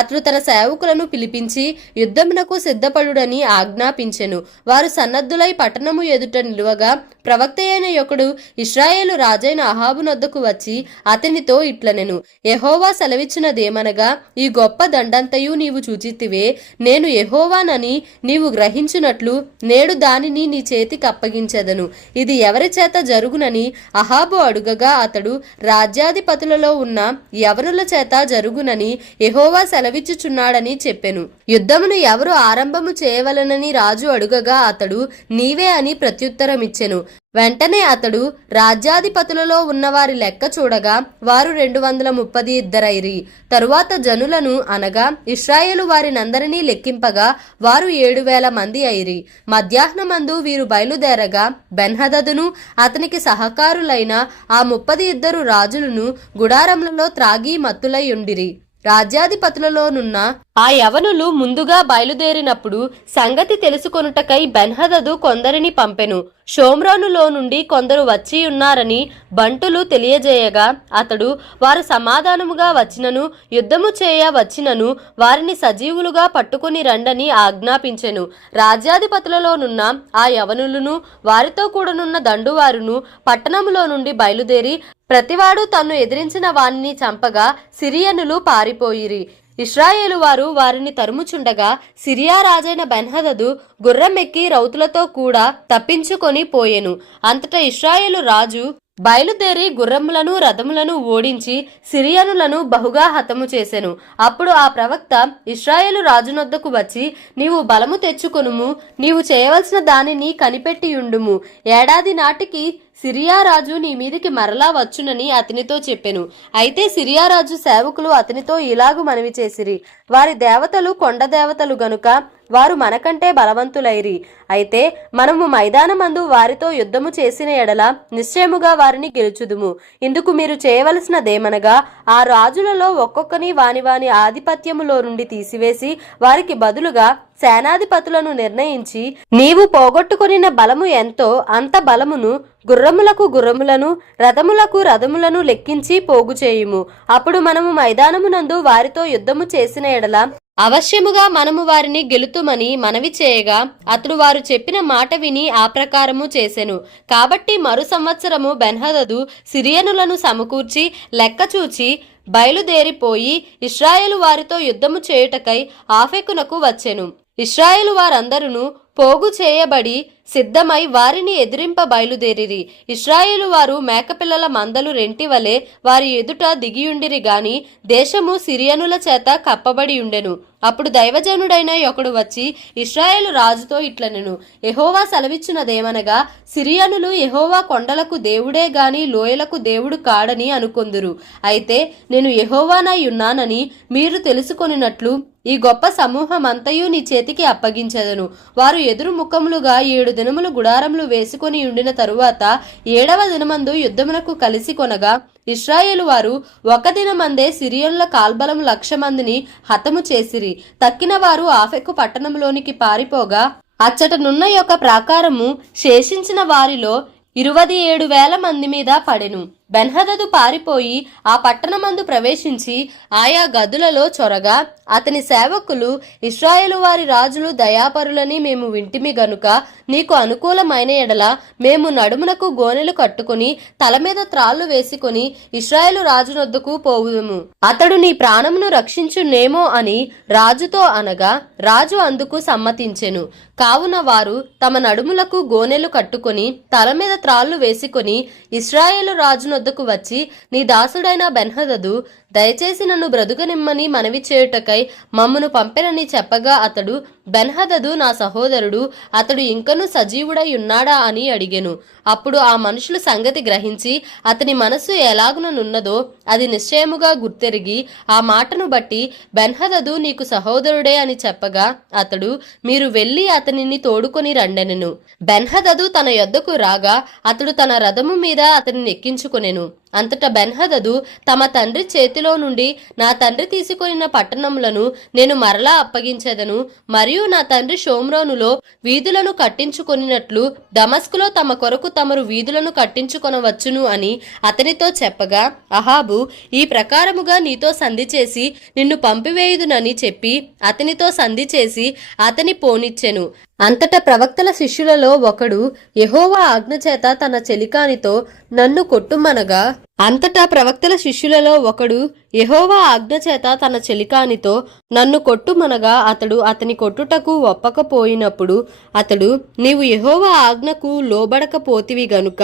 అతడు తన సేవకులను పిలిపించి యుద్ధమునకు సిద్ధపడుడని ఆజ్ఞాపించెను. వారు సన్నద్ధులై పట్టణము ఎదుట నిలువగా ప్రవక్త అయిన ఒకడు ఇశ్రాయేలు రాజైన అహాబు నొద్దకు వచ్చి అతనితో ఇట్లనెను, యెహోవా సెలవిచ్చినదేమనగా, ఈ గొప్ప దండంతయు నీవు చూచితివే, నేను యెహోవానని నీవు గ్రహించునట్లు నేడు దానిని నీ చేతికి అప్పగించెదను. ఇది ఎవరి చేత జరుగునని అహాబు అడుగగా అతడు, రాజ్యాధిపతులలో ఉన్న యవనుల చేత జరుగునని యెహోవా సెలవిచ్చుచున్నాడని చెప్పెను. యుద్ధమును ఎవరు ఆరంభము చేయవలనని రాజు అడుగగా అతడు, నీవే అని ప్రత్యుత్తరమిచ్చెను. వెంటనే అతడు రాజ్యాధిపతులలో ఉన్నవారి లెక్క చూడగా వారు 232 తరువాత జనులను అనగా ఇశ్రాయేలు వారినందరినీ లెక్కింపగా వారు 7,000 మంది అయిరి. మధ్యాహ్నమందు వీరు బయలుదేరగా బెన్హదదును అతనికి సహకారులైన ఆ 32 రాజులను గుడారములలో త్రాగి మత్తులై ఉండిరి. రాజ్యాధిపతులలోనున్న ఆ యవనులు ముందుగా బయలుదేరినప్పుడు సంగతి తెలుసుకొనుటకై బెన్హదదు కొందరిని పంపెను. షోమ్రోనులో నుండి కొందరు వచ్చి ఉన్నారని బంటులు తెలియజేయగా అతడు, వారు సమాధానముగా వచ్చినను యుద్ధము చేయ వచ్చినను వారిని సజీవులుగా పట్టుకుని రండని ఆజ్ఞాపించెను. రాజ్యాధిపతులలోనున్న ఆ యవనులను వారితో కూడనున్న దండువారును పట్టణములో నుండి బయలుదేరి ప్రతివాడు తన్ను ఎదిరించిన వానిని చంపగా సిరియనులు పారిపోయిరి. ఇశ్రాయేలు వారు వారిని తరుముచుండగా సిరియా రాజైన బెన్హదదు గుర్రమెక్కి రౌతులతో కూడా తప్పించుకొని పోయెను. అంతటా ఇశ్రాయేలు రాజు బయలుదేరి గుర్రములను రథములను ఓడించి సిరియనులను బహుగా హతము చేసెను. అప్పుడు ఆ ప్రవక్త ఇశ్రాయేలు రాజునొద్దకు వచ్చి, నీవు బలము తెచ్చుకొనుము, నీవు చేయవలసిన దానిని కనిపెట్టియుండుము, ఏడాది నాటికి సిరియా రాజు నీ మీదికి మరలా వచ్చునని అతనితో చెప్పెను. అయితే సిరియా రాజు సేవకులు అతనితో ఇలాగు మనవి చేసిరి, వారి దేవతలు కొండ దేవతలు గనుక వారు మనకంటే బలవంతులైరి. అయితే మనము మైదానమందు వారితో యుద్ధము చేసిన ఎడల నిశ్చయముగా వారిని గెలుచుదుము. ఇందుకు మీరు చేయవలసినదేమనగా ఆ రాజులలో ఒక్కొక్కని వాని వాని ఆధిపత్యములో నుండి తీసివేసి వారికి బదులుగా సేనాధిపతులను నిర్ణయించి నీవు పోగొట్టుకొనిన బలము ఎంతో అంత బలమును గుర్రములకు గుర్రములను రథములకు రథములను లెక్కించి పోగు చేయుము. అప్పుడు మనము మైదానమునందు వారితో యుద్ధము చేసిన ఎడల అవశ్యముగా మనము వారిని గెలుతుమని మనవి చేయగా అతడు వారు చెప్పిన మాట విని ఆ ప్రకారము చేసెను. కాబట్టి మరు సంవత్సరము బెన్హదదు సిరియనులను సమకూర్చి లెక్కచూచి బయలుదేరిపోయి ఇశ్రాయేలు వారితో యుద్ధము చేయుటకై ఆఫెకునకు వచ్చెను. ఇశ్రాయేలు వారందరూ పోగు చేయబడి సిద్ధమై వారిని ఎదిరింప బయలుదేరిరి. ఇశ్రాయేలు వారు మేకపిల్లల మందలు రెంటివలే వారి ఎదుట దిగియుండిరి గాని దేశము సిరియనుల చేత కప్పబడి ఉండెను. అప్పుడు దైవజనుడైన ఒకడు వచ్చి ఇశ్రాయేలు రాజుతో ఇట్లనెను, యెహోవా సెలవిచ్చినదేమనగా, సిరియనులు యెహోవా కొండలకు దేవుడే గాని లోయలకు దేవుడు కాడని అనుకొందురు. అయితే నేను యెహోవానై ఉన్నానని మీరు తెలుసుకొనినట్లు ఈ గొప్ప సమూహమంతయు నీ చేతికి అప్పగించెదను. వారు ఎదురు ముఖములుగా 7 దినములు గుడారములు వేసుకొని ఉండిన తరువాత 7వ దినమందు యుద్ధమునకు కలిసి కొనగా ఇశ్రాయేలు వారు ఒక దినమందే సిరియనుల కాల్బలము 1,00,000 మందిని హతము చేసిరి. తక్కిన వారు ఆఫెకు పట్టణంలోనికి పారిపోగా అచ్చటనున్న యొక్క ప్రాకారము శేషించిన వారిలో 27,000 మంది మీద పడెను. బెన్హదదు పారిపోయి ఆ పట్టణమందు ప్రవేశించి ఆయా గదులలో చొరగా అతని సేవకులు, ఇశ్రాయేలు వారి రాజులు దయాపరులని మేము వింటిమి గనుక నీకు అనుకూలమైన ఎడల మేము నడుమునకు గోనెలు కట్టుకుని తల మీద త్రాళ్లు వేసుకుని ఇశ్రాయేలు రాజునొద్దకు పోవుదుము, అతడు నీ ప్రాణమును రక్షించునేమో అని రాజుతో అనగా రాజు అందుకు సమ్మతించెను. కావున వారు తమ నడుములకు గోనెలు కట్టుకుని తల మీద త్రాళ్లు వేసుకొని ఇశ్రాయేలు రాజునొద్దకు వచ్చి, నీ దాసుడైన బెన్హదదు దయచేసి నన్ను బ్రతుకనిమ్మని మనవి చేయుటకై మమ్మను పంపెనని చెప్పగా అతడు, బెన్హదదు నా సహోదరుడు, అతడు ఇంకనూ సజీవుడై ఉన్నాడా అని అడిగెను. అప్పుడు ఆ మనుషులు సంగతి గ్రహించి అతని మనస్సు ఎలాగుననున్నదో అది నిశ్చయముగా గుర్తెరిగి ఆ మాటను బట్టి బెన్హదదు నీకు సహోదరుడే అని చెప్పగా అతడు, మీరు వెళ్లి అతనిని తోడుకొని రండెనెను. బెన్హదదు తన యొద్దకు రాగా అతడు తన రథము మీద అతనిని ఎక్కించుకొనెను. అంతటా బెన్హదదు తమ తండ్రి చేతిలో నుండి నా తండ్రి తీసుకొనిన పట్టణములను నేను మరలా అప్పగించెదను, మరియు నా తండ్రి షోమ్రోనులో వీధులను కట్టించుకొనినట్లు దమస్కులో తమ కొరకు తమరు వీధులను కట్టించుకొనవచ్చును అని అతనితో చెప్పగా అహాబు, ఈ ప్రకారముగా నీతో సంధి చేసి నిన్ను పంపివేయుదునని చెప్పి అతనితో సంధి చేసి అతని పోనిచ్చెను. అంతటా ప్రవక్తల శిష్యులలో ఒకడు యెహోవా ఆజ్ఞచేత తన చెలికానితో నన్ను కొట్టుమనగా అతడు అతని కొట్టుటకు ఒప్పకపోయినప్పుడు అతడు, నీవు యెహోవా ఆజ్ఞకు లోబడకపోతివి గనుక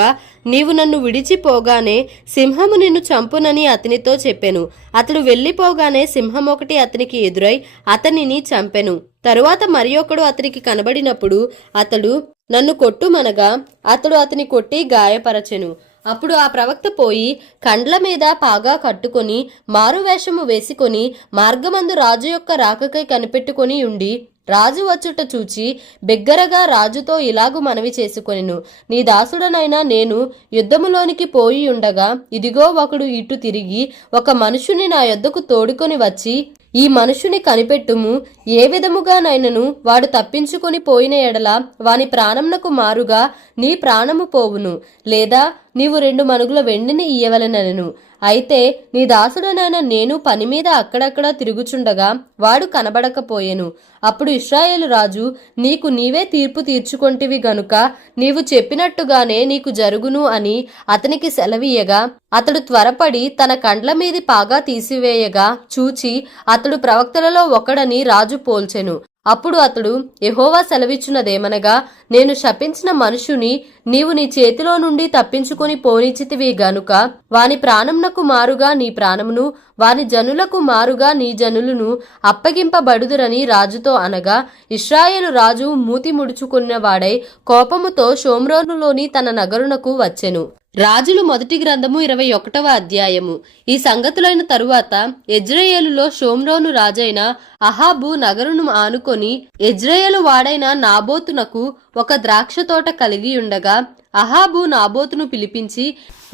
నీవు నన్ను విడిచిపోగానే సింహము నిన్ను చంపునని అతనితో చెప్పెను. అతడు వెళ్లిపోగానే సింహం ఒకటి అతనికి ఎదురై అతనిని చంపెను. తరువాత మరి ఒకడు అతనికి కనబడినప్పుడు అతడు నన్ను కొట్టుమనగా అతడు అతని కొట్టి గాయపరచెను. అప్పుడు ఆ ప్రవక్త పోయి కండ్ల మీద పాగా కట్టుకొని మారువేషము వేసుకొని మార్గమందు రాజు యొక్క రాకకై కనిపెట్టుకొని ఉండి రాజు వచ్చుట చూచి బిగ్గరగా రాజుతో ఇలాగు మనవి చేసుకొనెను, నీ దాసుడనైనా నేను యుద్ధములోనికి పోయి ఉండగా ఇదిగో ఒకడు ఇటు తిరిగి ఒక మనుషుని నా యొద్దకు తోడుకొని వచ్చి, ఈ మనుషుని కనిపెట్టుము, ఏ విధముగానైనను వాడు తప్పించుకొని పోయిన ఎడల వాని ప్రాణమునకు మారుగా నీ ప్రాణము పోవును, లేదా నీవు 2 మణుగుల వెండిని ఇయ్యవలెనెను. అయితే నీ దాసుడనైన నేను పని మీద అక్కడక్కడ తిరుగుచుండగా వాడు కనబడకపోయెను. అప్పుడు ఇశ్రాయేలు రాజు, నీకు నీవే తీర్పు తీర్చుకొంటివి గనుక నీవు చెప్పినట్టుగానే నీకు జరుగును అని అతనికి సెలవీయగా అతడు త్వరపడి తన కండ్ల మీది పాగా తీసివేయగా చూచి అతడు ప్రవక్తలలో ఒకడని రాజు పోల్చెను. అప్పుడు అతడు, యెహోవా సెలవిచ్చున్నదేమనగా, నేను శపించిన మనుషుని నీవు నీ చేతిలో నుండి తప్పించుకొని పోనిచ్చితివి గనుక వాని ప్రాణమునకు మారుగా నీ ప్రాణమును, వాని జనులకు మారుగా నీ జనులను అప్పగింపబడుదురని రాజుతో అనగా ఇశ్రాయేలు రాజు మూతి ముడుచుకున్నవాడై కోపముతో షోమ్రోనులోని తన నగరునకు వచ్చెను. రాజులు మొదటి గ్రంథము 21వ అధ్యాయము. ఈ సంగతులైన తరువాత యెజ్రెయేలులో షోమ్రోను రాజైన అహాబు నగరును ఆనుకొని యెజ్రెయేలు వాడైన నాబోతునకు ఒక ద్రాక్ష తోట కలిగి ఉండగా అహాబు నాబోతును పిలిపించి,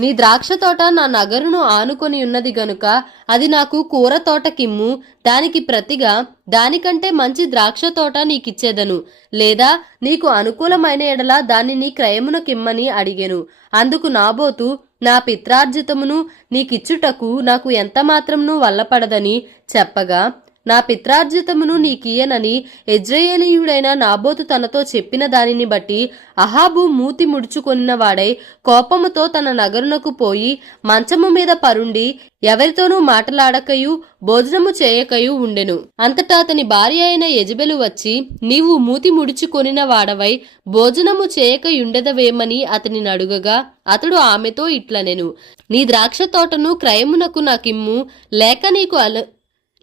నీ ద్రాక్ష తోట నా నగరును ఆనుకొని ఉన్నది గనుక అది నాకు కూర తోటకిమ్ము, దానికి ప్రతిగా దానికంటే మంచి ద్రాక్ష తోట నీకిచ్చేదను, లేదా నీకు అనుకూలమైన ఎడల దానిని క్రయమునకిమ్మని అడిగెను. అందుకు నాబోతు, నా పిత్రార్జితమును నీకిచ్చుటకు నాకు ఎంత మాత్రమును వల్లపడదని చెప్పగా నా పిత్రార్జితమును నీకియ్యనని యెజ్రెయేలీయుడైన నాబోతు తనతో చెప్పిన దానిని బట్టి అహాబు మూతి ముడుచుకొనిన వాడై కోపముతో తన నగరునకు పోయి మంచము మీద పరుండి ఎవరితోనూ మాటలాడకయు భోజనము చేయకయు ఉండెను. అంతటా అతని భార్య అయిన యెజెబెలు వచ్చి, నీవు మూతి ముడుచుకొనిన వాడవై భోజనము చేయకయుండెదవేమని అతని అడుగగా అతడు ఆమెతో ఇట్లనెను, నీ ద్రాక్ష తోటను క్రయమునకు నాకిమ్ము,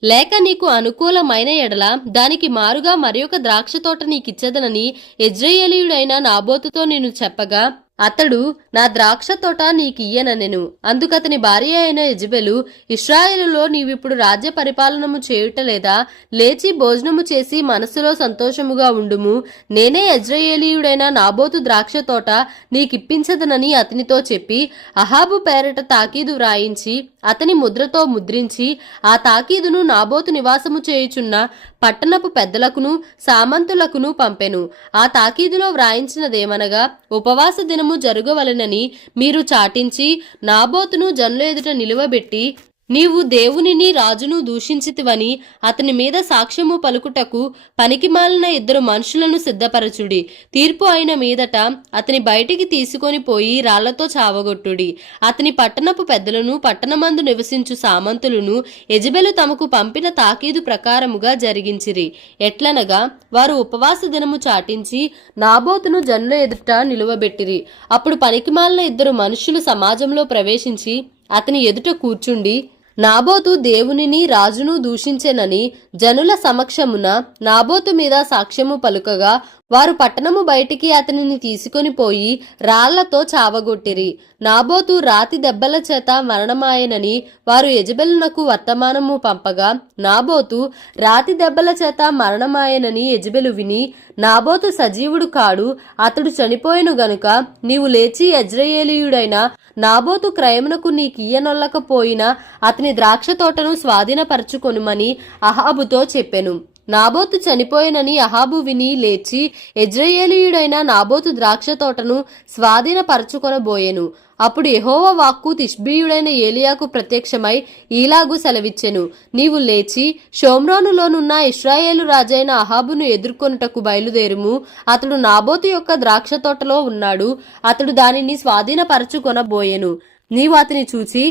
లేక నీకు అనుకూలమైన ఎడల దానికి మారుగా మరియొక ద్రాక్ష తోట నీకిచ్చెదనని యెజ్రెయేలీయుడైన నాబోతుతో నేను చెప్పగా అతడు, నా ద్రాక్ష తోట నీకియ్యననెను. అందుకతని భార్య అయిన యెజెబెలు, ఇశ్రాయేలులో నీవిప్పుడు రాజ్య పరిపాలనము చేయుటలేదా? లేచి భోజనము చేసి మనస్సులో సంతోషముగా ఉండుము. నేనే యెజ్రెయేలీయుడైన నాబోతు ద్రాక్ష తోట నీకిప్పించదనని అతనితో చెప్పి అహాబు పేరట తాకీదు వ్రాయించి అతని ముద్రతో ముద్రించి ఆ తాకీదును నాబోతు నివాసము చేయుచున్న పట్టణపు పెద్దలకును సామంతులకును పంపెను. ఆ తాకీదులో వ్రాయించినదేమనగా, ఉపవాస దినము జరుగవలెనని మీరు చాటించి నాబోతును జనుల ఎదుట నిలువబెట్టి నీవు దేవునిని రాజును దూషించితివని అతని మీద సాక్ష్యము పలుకుటకు పనికిమాలిన 2 మనుషులను సిద్ధపరచుడి. తీర్పు అయిన మీదట అతని బయటికి తీసుకొని పోయి రాళ్లతో చావగొట్టుడి. అతని పట్టణపు పెద్దలను పట్టణమందు నివసించు సామంతులను యెజెబెలు తమకు పంపిన తాకీదు ప్రకారముగా జరిగించిరి. ఎట్లనగా వారు ఉపవాస దినము చాటించి నాబోతును జనుల ఎదుట నిలువబెట్టిరి. అప్పుడు పనికిమాలిన 2 మనుషులు సమాజంలో ప్రవేశించి అతని ఎదుట కూర్చుండి, నాబోతు దేవునిని రాజును దూషించెనని జనుల సమక్షమున నాబోతు మీద సాక్ష్యము పలుకగా వారు పట్టణము బయటికి అతనిని తీసుకొని పోయి రాళ్లతో చావగొట్టిరి. నాబోతు రాతి దెబ్బల చేత మరణమాయనని వారు యెజెబెలునకు వర్తమానము పంపగా నాబోతు రాతి దెబ్బల చేత మరణమాయనని యెజెబెలు విని, నాబోతు సజీవుడు కాడు, అతడు చనిపోయెను గనుక నీవు లేచి యెజ్రెయేలీయుడైన నాబోతు క్రయమునకు నీకియ్యనొల్లకపోయిన అతని ద్రాక్ష తోటను స్వాధీనపరచుకొనుమని అహాబుతో చెప్పెను. నాబోతు చనిపోయినని అహాబు విని లేచి యెజ్రెయేలీయుడైన నాబోతు ద్రాక్ష తోటను స్వాధీనపరచుకొనబోయెను. అప్పుడు యెహోవా వాక్కు తిష్బీయుడైన ఏలియాకు ప్రత్యక్షమై ఈలాగు సెలవిచ్చెను, నీవు లేచి షోమ్రోనులోనున్న ఇశ్రాయేలు రాజైన అహాబును ఎదుర్కొనుటకు బయలుదేరుము. అతడు నాబోతు యొక్క ద్రాక్ష తోటలో ఉన్నాడు. అతడు దానిని స్వాధీనపరచుకొనబోయెను. నీవు అతని చూచి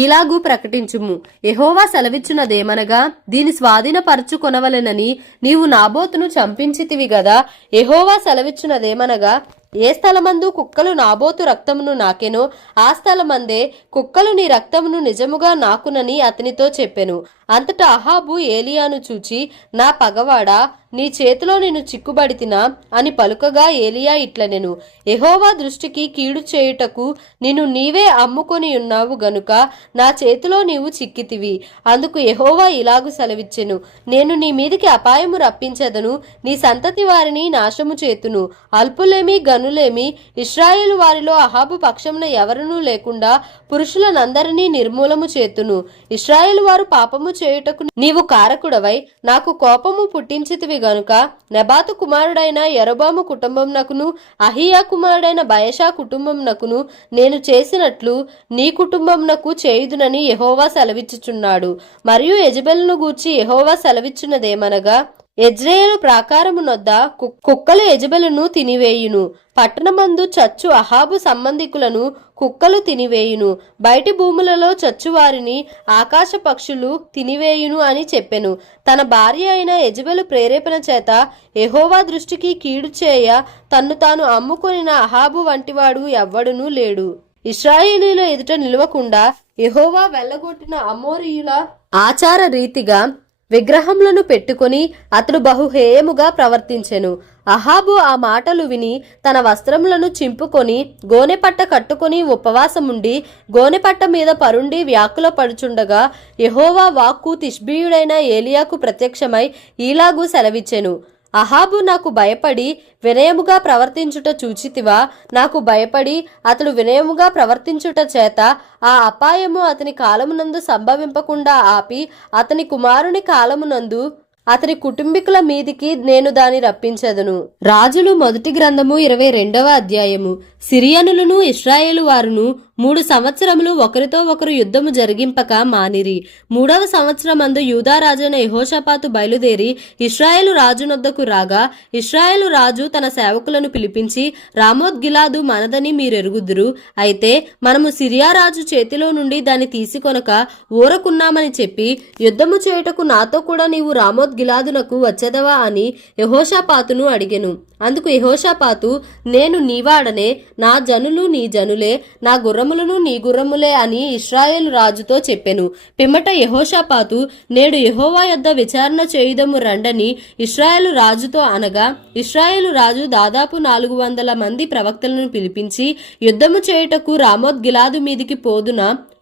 ఈలాగు ప్రకటించుము, యెహోవా సెలవిచ్చునదేమనగా, దీని స్వాధీనపరచుకొనవలెనని నీవు నాబోతును చంపించితివి గదా. యెహోవా సెలవిచ్చునదేమనగా, ఏ స్థలమందు కుక్కలు నాబోతు రక్తమును నాకెనో ఆ స్థలమందే కుక్కలు నీ రక్తమును నిజముగా నాకునని అతనితో చెప్పెను. అంతటా అహాబు ఏలియాను చూచి, నా పగవాడా, నీ చేతిలో నేను చిక్కుబడితినా అని పలుకగా ఏలియా ఇట్లనెను, యెహోవా దృష్టికి కీడు చేయుటకు నిన్ను నీవే అమ్ముకొని ఉన్నావు గనుక నా చేతిలో నీవు చిక్కితివి. అందుకు యెహోవా ఇలాగు సెలవిచ్చెను, నేను నీ మీదికి అపాయము రప్పించెదను, నీ సంతతి వారిని నాశము చేతును. అల్పులేమి గనులేమి ఇశ్రాయేలు వారిలో అహాబు పక్షమున ఎవరునూ లేకుండా పురుషులనందరినీ నిర్మూలము చేతును. ఇశ్రాయేలు వారు పాపము చేయుటకు నీవు కారకుడవై నాకు కోపము పుట్టించితివి గనుక నెబాతు కుమారుడైన యరొబాము కుటుంబంనకును అహియా కుమారుడైన బయషా కుటుంబంనకును నేను చేసినట్లు నీ కుటుంబంనకు చేయుదునని యెహోవా సెలవిచ్చుచున్నాడు. మరియు యెజెబెలును గూర్చి యెహోవా సెలవిచ్చున్నదేమనగా, యెజ్రెయేలు ప్రాకారమునొద్ద కుక్కలు యెజెబెలును తినివేయును. పట్టణమందు చచ్చు అహాబు సంబంధికులను కుక్కలు తినివేయును. బయటి భూములలో చచ్చువారిని ఆకాశ పక్షులు తినివేయును అని చెప్పెను. తన భార్య అయిన యెజెబెలు ప్రేరేపణ చేత యెహోవా దృష్టికి కీడు చేయ తన్ను తాను అమ్ముకొనిన అహాబు వంటివాడు ఎవ్వడునూ లేడు. ఇశ్రాయేలీయుల ఎదుట నిలవకుండా యెహోవా వెళ్ళగొట్టిన అమోరీయుల ఆచార రీతిగా విగ్రహములను పెట్టుకొని అతడు బహుహేయముగా ప్రవర్తించెను. అహాబు ఆ మాటలు విని తన వస్త్రములను చింపుకొని గోనెపట్ట కట్టుకొని ఉపవాసముండి గోనెపట్ట మీద పరుండి వ్యాకుల పడుచుండగా యెహోవా వాక్కు తిష్బీయుడైన ఏలియాకు ప్రత్యక్షమై ఈలాగు సెలవిచ్చెను, అహాబు నాకు భయపడి వినయముగా ప్రవర్తించుట చూచితివా? నాకు భయపడి అతడు వినయముగా ప్రవర్తించుట చేత ఆ అపాయము అతని కాలమునందు సంభవింపకుండా ఆపి అతని కుమారుని కాలమునందు అతని కుటుంబీకుల మీదికి నేను దాని రప్పించెదను. రాజులు మొదటి గ్రంథము 22వ అధ్యాయము. సిరియనులను ఇశ్రాయేలు వారును 3 సంవత్సరములు ఒకరితో ఒకరు యుద్ధము జరిగింపక మానిరి. 3వ సంవత్సరమందు యూదా రాజైన యెహోషాపాతు బయలుదేరి ఇశ్రాయేలు రాజునొద్దకు రాగా, ఇశ్రాయేలు రాజు తన సేవకులను పిలిపించి, రామోత్ గిలాదు మనదని మీరెరుగుదురు. అయితే మనము సిరియా రాజు చేతిలో నుండి దాన్ని తీసుకొనక ఊరకున్నామని చెప్పి, యుద్ధము చేయుటకు నాతో కూడా నీవు రామోత్ గిలాదునకు వచ్చేదవా అని యెహోషాపాతును అడిగెను. అందుకు యెహోషాపాతు, నేను నీవాడనే, నా జనులు నీ జనులే, నా గుర్రములను నీ గుర్రములే అని ఇశ్రాయేలు రాజుతో చెప్పెను. పిమ్మట యెహోషాపాతు, నేడు యెహోవా యొద్ద విచారణ చేయుదము రండని ఇశ్రాయేలు రాజుతో అనగా, ఇశ్రాయేలు రాజు దాదాపు 400 మంది ప్రవక్తలను పిలిపించి, యుద్ధము చేయుటకు రామోత్ గిలాదు మీదికి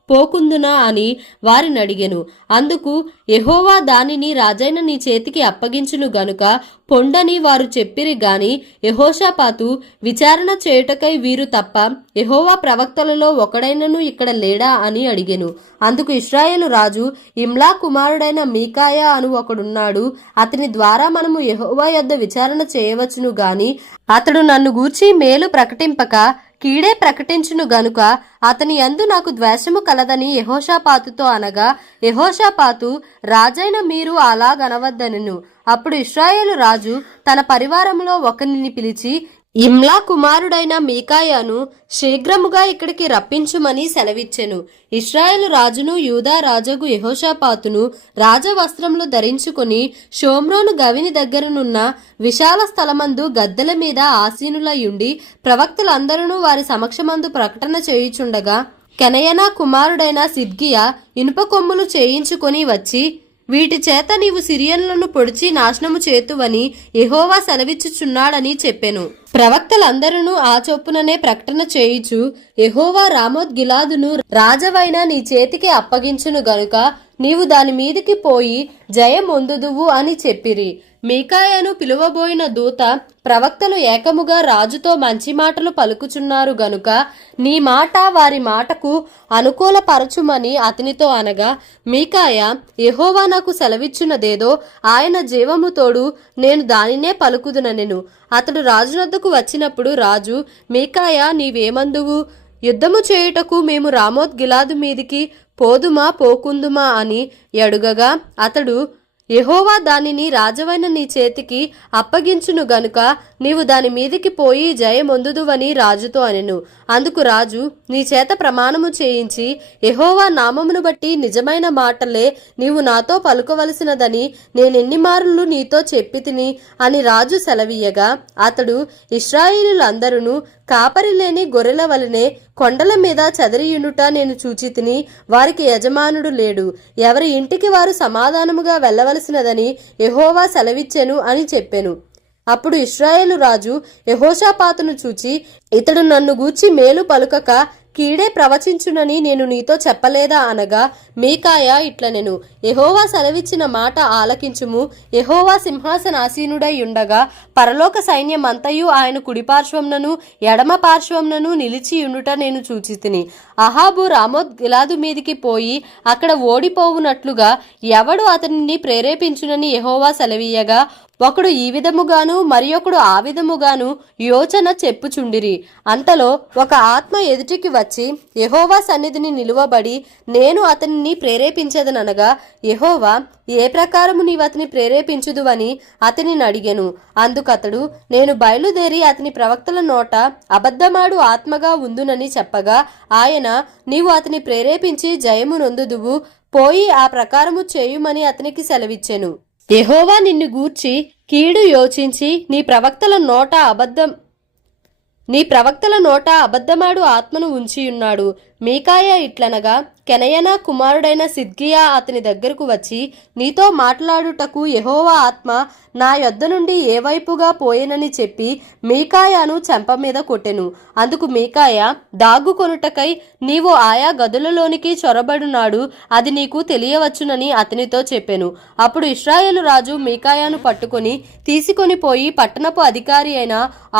పోకుందునా అని వారిని అడిగెను. అందుకు యెహోవా దానిని రాజైన నీ చేతికి అప్పగించును గనుక పొండని వారు చెప్పిరి గాని, యెహోషాపాతు, విచారణ చేయుటకై వీరు తప్ప యెహోవా ప్రవక్తలలో ఒకడైనను ఇక్కడ లేడా అని అడిగెను. అందుకు ఇశ్రాయేలు రాజు, ఇమ్లా కుమారుడైన మీకాయా అను ఒకడున్నాడు, అతని ద్వారా మనము యెహోవా యొద్ద విచారణ చేయవచ్చును గాని అతడు నన్ను గూర్చి మేలు ప్రకటింపక కీడే ప్రకటించును గనుక అతని యందు నాకు ద్వేషము కలదని యెహోషాపాతుతో అనగా, యెహోషాపాతు, రాజైన మీరు అలాగనవద్దనెను. అప్పుడు ఇశ్రాయేలు రాజు తన పరివారంలో ఒకరిని పిలిచి, ఇమ్లా కుమారుడైన మీకాయాను శీఘ్రముగా ఇక్కడికి రప్పించుమని సెలవిచ్చెను. ఇశ్రాయేలు రాజును యూదా రాజగు యెహోషాపాతును రాజవస్త్రములు ధరించుకొని షోమ్రోను గవిని దగ్గరనున్న విశాల స్థలమందు గద్దెల మీద ఆసీనులయుండి ప్రవక్తలందరూ వారి సమక్షమందు ప్రకటన చేయుచుండగా, కెనయనా కుమారుడైన సిద్కియా ఇనుప కొమ్ములు చేయించుకొని వచ్చి, వీటి చేత నీవు సిరియన్లను పొడిచి నాశనము చేతువని యెహోవా సెలవిచ్చుచున్నాడని చెప్పెను. ప్రవక్తలందరూ ఆ చొప్పుననే ప్రకటన చేయుచు, యెహోవా రామోత్ గిలాదును రాజవైన నీ చేతికి అప్పగించును గనుక నీవు దాని మీదికి పోయి జయమొందుదువు అని చెప్పిరి. మీకాయాను పిలువబోయిన దూత, ప్రవక్తలు ఏకముగా రాజుతో మంచి మాటలు పలుకుచున్నారు గనుక నీ మాట వారి మాటకు అనుకూలపరచుమని అతనితో అనగా, మీకాయా, యెహోవా నాకు సెలవిచ్చున్నదేదో ఆయన జీవము తోడు నేను దానినే పలుకుదుననెను. అతడు రాజునొద్దకు వచ్చినప్పుడు రాజు, మీకాయా, నీవేమందువు? యుద్ధము చేయుటకు మేము రామోత్ గిలాదు మీదికి పోకుందుమా అని అడుగగా, అతడు, యెహోవా దానిని రాజవైన నీ చేతికి అప్పగించును గనుక నీవు దాని మీదికి పోయి జయమొందుదువని రాజుతో అనెను. అందుకు రాజు, నీ చేత ప్రమాణము చేయించి యెహోవా నామమును బట్టి నిజమైన మాటలే నీవు నాతో పలుకవలసినదని నేనెన్ని మారులు నీతో చెప్పి తిని అని రాజు సెలవీయగా, అతడు, ఇశ్రాయేలీయులందరూ కాపరి లేని గొర్రెల వలనే కొండల మీద చెదరియునుట నేను చూచి తిని, వారికి యజమానుడు లేడు, ఎవరి ఇంటికి వారు సమాధానముగా వెళ్ళవలసినదని యెహోవా సెలవిచ్చెను అని చెప్పెను. అప్పుడు ఇశ్రాయేలు రాజు యెహోషాపాతును చూచి, ఇతడు నన్ను గూర్చి మేలు పలుకక కీడే ప్రవచించునని నేను నీతో చెప్పలేదా అనగా, మీకాయా ఇట్లనెను, యెహోవా సెలవిచ్చిన మాట ఆలకించుము. యెహోవా సింహాసనాసీనుడై ఉండగా పరలోక సైన్యమంతయు ఆయన కుడిపార్శ్వంనను ఎడమ పార్శ్వంనను నిలిచియుండుట నేను చూచితిని. అహాబు రామోత్ గిలాదు మీదికి పోయి అక్కడ ఓడిపోవునట్లుగా ఎవడు అతనిని ప్రేరేపించునని యెహోవా సెలవీయగా, ఒకడు ఈ విధముగాను మరియొకడు ఆ విధముగాను యోచన చెప్పుచుండిరి. అంతలో ఒక ఆత్మ ఎదుటికి వచ్చి యెహోవా సన్నిధిని నిలువబడి, నేను అతనిని ప్రేరేపించదనగా, యెహోవా, ఏ ప్రకారము నీవు అతని ప్రేరేపించుదువని అతనిని అడిగెను. అందుకతడు, నేను బయలుదేరి అతని ప్రవక్తల నోట అబద్ధమాడు ఆత్మగా ఉందునని చెప్పగా, ఆయన, నీవు అతని ప్రేరేపించి జయము నొందుదువు, పోయి ఆ ప్రకారము చేయుమని అతనికి సెలవిచ్చెను. యెహోవా నిన్ను గూర్చి కీడు యోచించి నీ ప్రవక్తల నోట అబద్ధమాడు ఆత్మను ఉంచియున్నాడు. మీకాయా ఇట్లనగా, కెనయనా కుమారుడైన సిద్కియా అతని దగ్గరకు వచ్చి, నీతో మాట్లాడుటకు యెహోవా ఆత్మ నా యొద్ద నుండి ఏ వైపుగా పోయేనని చెప్పి మీకాయాను చెంప మీద కొట్టెను. అందుకు మీకాయా, దాగుకొనుటకై నీవు ఆయా గదులలోనికి చొరబడునాడు అది నీకు తెలియవచ్చునని అతనితో చెప్పెను. అప్పుడు ఇశ్రాయేలు రాజు మీకాయాను పట్టుకొని తీసుకొని పోయి పట్టణపు అధికారి అయిన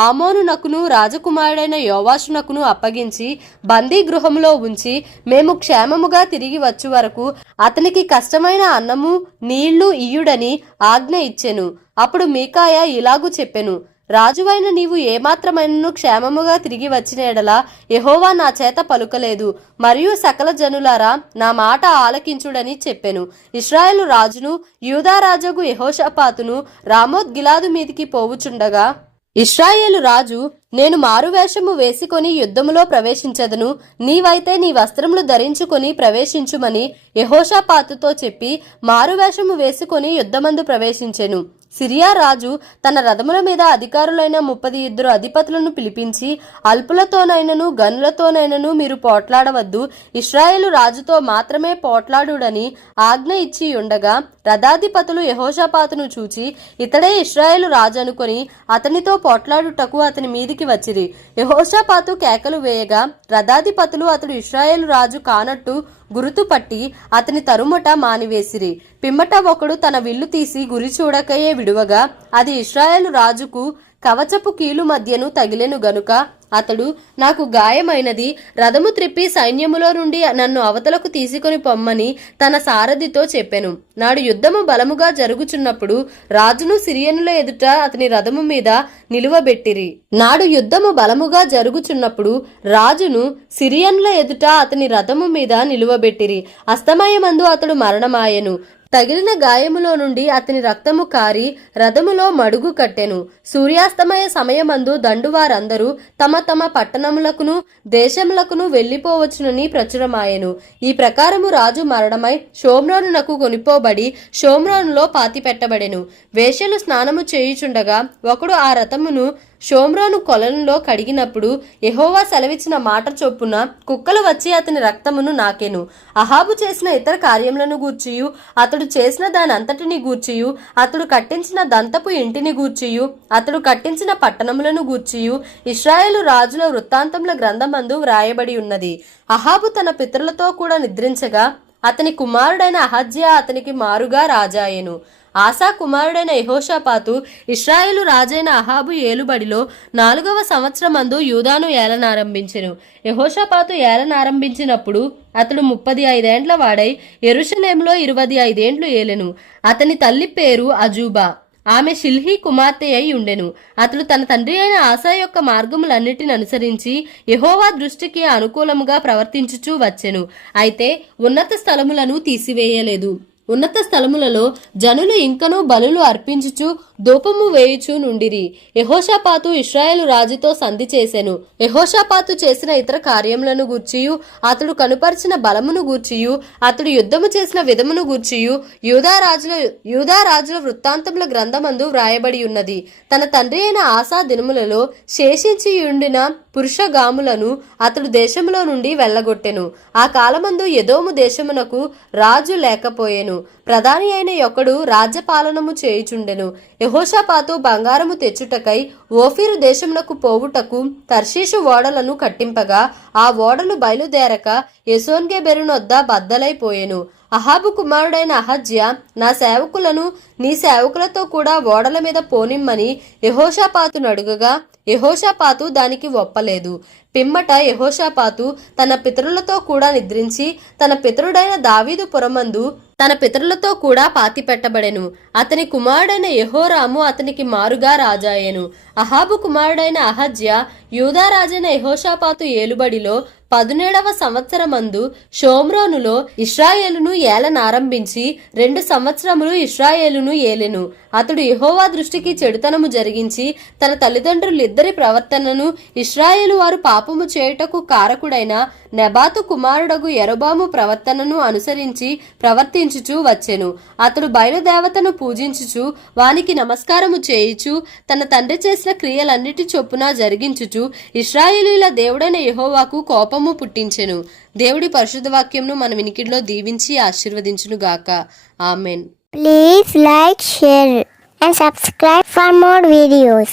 ఆమోనునకును రాజకుమారుడైన యోవాషునకును అప్పగించి బందీ గృహంలో ఉంచి, మేము క్షేమముగా తిరిగి వచ్చు వరకు అతనికి కష్టమైన అన్నము నీళ్లు ఇయ్యుడని ఆజ్ఞ ఇచ్చెను. అప్పుడు మీకాయా ఇలాగు చెప్పెను, రాజువైన నీవు ఏమాత్రమైనను క్షేమముగా తిరిగి వచ్చిన ఎడల యెహోవా నా చేత పలుకలేదు, మరియు సకల జనులారా నా మాట ఆలకించుడని చెప్పెను. ఇశ్రాయేలు రాజును యూదా రాజుగు యెహోషాపాతును రామోత్ గిలాదు మీదికి పోవుచుండగా ఇశ్రాయేలు రాజు, నేను మారువేషము వేసుకొని యుద్ధములో ప్రవేశించదను, నీవైతే నీ వస్త్రములు ధరించుకొని ప్రవేశించుమని యెహోషాపాతుతో చెప్పి మారువేషము వేసుకొని యుద్ధమందు ప్రవేశించెను. సిరియా రాజు తన రథముల మీద అధికారులైన 32 అధిపతులను పిలిపించి, అల్పులతోనైనను గనులతోనైనను మీరు పోట్లాడవద్దు, ఇశ్రాయేలు రాజుతో మాత్రమే పోట్లాడుడని ఆజ్ఞ ఇచ్చి ఉండగా రథాధిపతులు యెహోషాపాతును చూచి ఇతడే ఇశ్రాయేలు రాజు అనుకొని అతనితో పోట్లాడుటకు అతని మీదికి వచ్చిరి. యెహోషాపాతు కేకలు వేయగా రథాధిపతులు అతడు ఇశ్రాయేలు రాజు కానట్టు గురుతుపట్టి అతని తరుముట మానివేసిరి. పిమ్మట ఒకడు తన విల్లు తీసి గురి చూడకయే విడువగా అది ఇశ్రాయేలు రాజుకు కవచపు కీలు మధ్యను తగిలెను గనుక అతడు, నాకు గాయమైనది, రథము త్రిప్పి సైన్యములో నుండి నన్ను అవతలకు తీసుకొని పొమ్మని తన సారథితో చెప్పెను. నాడు యుద్ధము బలముగా జరుగుచున్నప్పుడు రాజును సిరియనుల ఎదుట అతని రథము మీద నిలువబెట్టిరి. నాడు యుద్ధము బలముగా జరుగుచున్నప్పుడు రాజును సిరియనుల ఎదుట అతని రథము మీద నిలువబెట్టిరి. అస్తమయమందు అతడు మరణమాయెను. తగిలిన గాయములో నుండి అతని రక్తము కారి రథములో మడుగు కట్టెను. సూర్యాస్తమయ సమయమందు దండువారందరూ తమ తమ పట్టణములకును దేశములకును వెళ్లిపోవచ్చునని ప్రచురమాయెను. ఈ ప్రకారము రాజు మరణమై షోమ్రోనునకు కొనిపోబడి షోమ్రోనులో పాతిపెట్టబడెను. వేశ్యలు స్నానము చేయుచుండగా ఒకడు ఆ రథమును షోమ్రోను కొలనులో కడిగినప్పుడు యెహోవా సెలవిచ్చిన మాట చొప్పున కుక్కలు వచ్చి అతని రక్తమును నాకెను. అహాబు చేసిన ఇతర కార్యములను గూర్చియు అతడు చేసిన దాని అంతటిని గూర్చియు అతడు కట్టించిన దంతపు ఇంటిని గూర్చియు అతడు కట్టించిన పట్టణములను గూర్చియు ఇశ్రాయేలు రాజుల వృత్తాంతముల గ్రంథమందు వ్రాయబడి ఉన్నది. అహాబు తన పితరులతో కూడా నిద్రించగా అతని కుమారుడైన అహజ్యా అతనికి మారుగా రాజాయెను. ఆసా కుమారుడైన యెహోషాపాతు ఇశ్రాయేలు రాజైన అహాబు ఏలుబడిలో 4వ సంవత్సరమందు యూదాను ఏలనారంభించెను. యెహోషాపాతు ఏలనారంభించినప్పుడు అతడు 35 ఏండ్ల వాడై యెరూషలేములో 25 ఏండ్లు ఏలెను. అతని తల్లి పేరు అజూబా, ఆమె షిల్హీ కుమార్తె అయి ఉండెను. అతడు తన తండ్రి అయిన ఆసా యొక్క మార్గములన్నిటిని అనుసరించి యెహోవా దృష్టికి అనుకూలముగా ప్రవర్తించుచూ వచ్చెను. అయితే ఉన్నత స్థలములను తీసివేయలేదు. ఉన్నత స్థలములలో జనులు ఇంకనూ బలులు అర్పించుచు ధూపము వేయుచు నుండిరి. యెహోషాపాతు ఇశ్రాయేలు రాజుతో సంధి చేసెను. యెహోషాపాతు చేసిన ఇతర కార్యములను గూర్చియు అతడు కనుపరిచిన బలమును గూర్చియు అతడు యుద్ధము చేసిన విధమును గూర్చియు యూదా రాజుల వృత్తాంతముల గ్రంథమందు వ్రాయబడి ఉన్నది. తన తండ్రి అయిన ఆసా దినములలో శేషించి ఉండిన పురుషగాములను అతడు దేశములో నుండి వెళ్ళగొట్టెను. ఆ కాలమందు ఎదోము దేశమునకు రాజు లేకపోయెను. ప్రధాని అయిన ఒకడు రాజ్యపాలనము చేయుచుండెను. యెహోషాపాతు బంగారము తెచ్చుటకై ఓఫీరు దేశమునకు పోవుటకు తర్షీషు ఓడలను కట్టింపగా ఆ ఓడలు బయలుదేరక ఎసోన్గెబెరునొద్ద బద్దలైపోయెను. అహాబు కుమారుడైన అహజ్యా నా సేవకులను నీ సేవకులతో కూడా ఓడల మీద పోనిమ్మని యెహోషాపాతును అడుగగా యెహోషాపాతు దానికి ఒప్పలేదు. పిమ్మట యెహోషాపాతు తన పితరులతో కూడా నిద్రించి తన పితరుడైన దావీదు పురమందు తన పితరులతో కూడా పాతిపెట్టబడెను. అతని కుమారుడైన యెహోరాము అతనికి మారుగా రాజాయెను. అహాబు కుమారుడైన అహజ్యా యూదా రాజైన యెహోషాపాతు ఏలుబడిలో 17వ సంవత్సరమందు షోమ్రోనులో ఇశ్రాయేలును ఏలనారంభించి 2 సంవత్సరములు ఇశ్రాయేలును ఏలెను. అతడు యెహోవా దృష్టికి చెడుతనము జరిగించి తన తల్లిదండ్రులిద్దరి ప్రవర్తనను ఇశ్రాయేలు వారు పాపము చేయుటకు కారకుడైన నెబాతు కుమారుడగు యరొబాము ప్రవర్తనను అనుసరించి ప్రవర్తించుచు వచ్చెను. అతడు బయలుదేవతను పూజించుచు వానికి నమస్కారము చేయుచు తన తండ్రి చేసిన క్రియలన్నిటి చొప్పున జరిగించుచు ఇశ్రాయేలీల దేవుడైన యెహోవాకు కోపము పుట్టించెను. దేవుడి పరిశుద్ధ వాక్యంను మన వినికిడిలో దీవించి ఆశీర్వదించును గాక. Amen. Please like, share and subscribe for more videos.